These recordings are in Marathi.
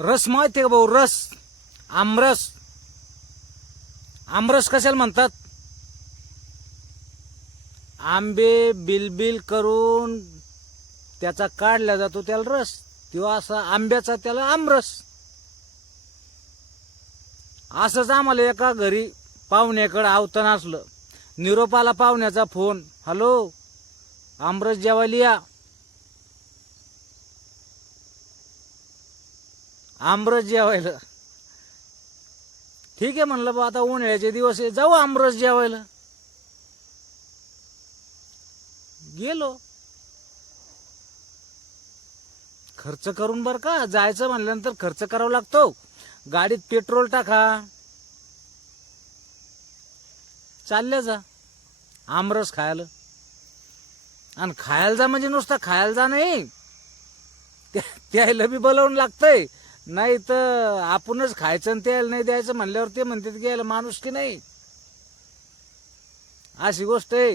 रस माहिती आहे का भाऊ? रस, आमरस. आमरस कशाला म्हणतात? आंबे बिलबिल करून त्याचा काढला जातो त्याला रस, किंवा असा आंब्याचा त्याला आमरस. असंच आम्हाला एका घरी पाहुण्याकडे आवतन असलं, निरोप आला पाहुण्याचा फोन, हॅलो आमरस जेवायला या. आमरस जेवायला. ठीक आहे म्हणलं बा, आता उन्हाळ्याचे दिवस आहे, जाऊ आमरस जेवायला. गेलो. खर्च करून बर का, जायचं म्हणल्यानंतर खर्च करावा लागतो. गाडीत पेट्रोल टाका, चालल्या जा आमरस खायला. आणि खायला जा म्हणजे नुसता खायला जा नाही, त्याला बी बोलावून लागतंय. नाही तर आपणच खायचं आणि त्याला नाही द्यायचं म्हणल्यावर ते म्हणतात की यायला माणूस की नाही, अशी गोष्ट आहे.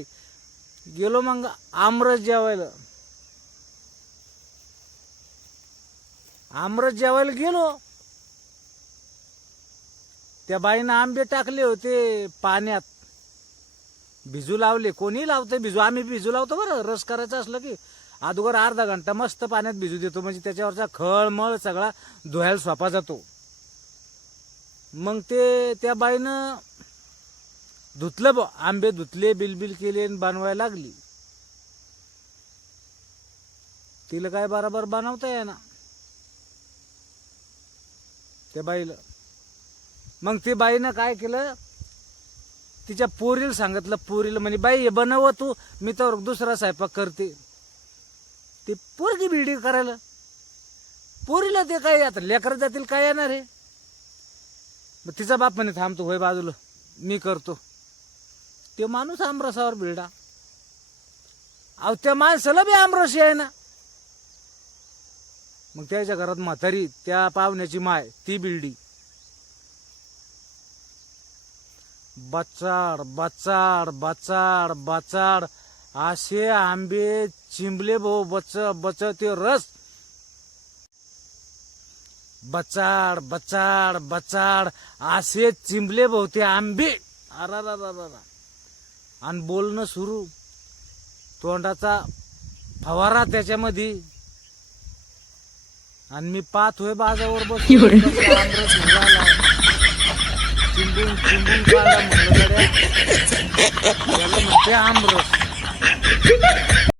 गेलो मग आमरस जेवायला. आमरस जेवायला गेलो. त्या बाईनं आंबे टाकले होते पाण्यात, भिजू लावले. कोणी लावते भिजू, आम्ही भिजू लावतो बरं. रस करायचं असलं की अगोदर अर्धा घंटा मस्त पाण्यात भिजू देतो, म्हणजे त्याच्यावरचा खळमळ सगळा धुवायला सोपा जातो. मग ते त्या बाईनं धुतलं बा, आंबे धुतले, बिलबिल केले आणि बनवायला लागली. तिला काय बरोबर बनवता येईना त्या बाईला. मग ते बाईनं काय केलं, तिच्या पोरीला सांगितलं. पोरीला म्हणे बाई हे बनव तू, मी तर दुसरा स्वयंपाक करते. ते पोरगी बिडी करायला, पोरीला ते काय आता लेकर जातील काय येणार आहे. मग तिचा बाप म्हणे थांबतो, होय बाजूला मी करतो. ते माणूस आमरसावर बिरडा. अहो त्या माणसाला बी आमरस आहे ना. मग त्याच्या घरात म्हातारी, त्या पाहुण्याची माय, ती बिल्डी. बचाड बचाड बचाड बचाड असे आंबे चिंबले भाऊ, बच बच ते रस. बचाड बचाड बचाड असे चिंबले भाऊ ते आंबे. अरा आणि बोलणं सुरू, तोंडाचा फवारा त्याच्यामध्ये. आणि मी पाहतोय बाजावर बसून आमरस निघाला. चिंबून चिंबून काढा म्हणलं गड्या, त्याला म्हणते आमरस.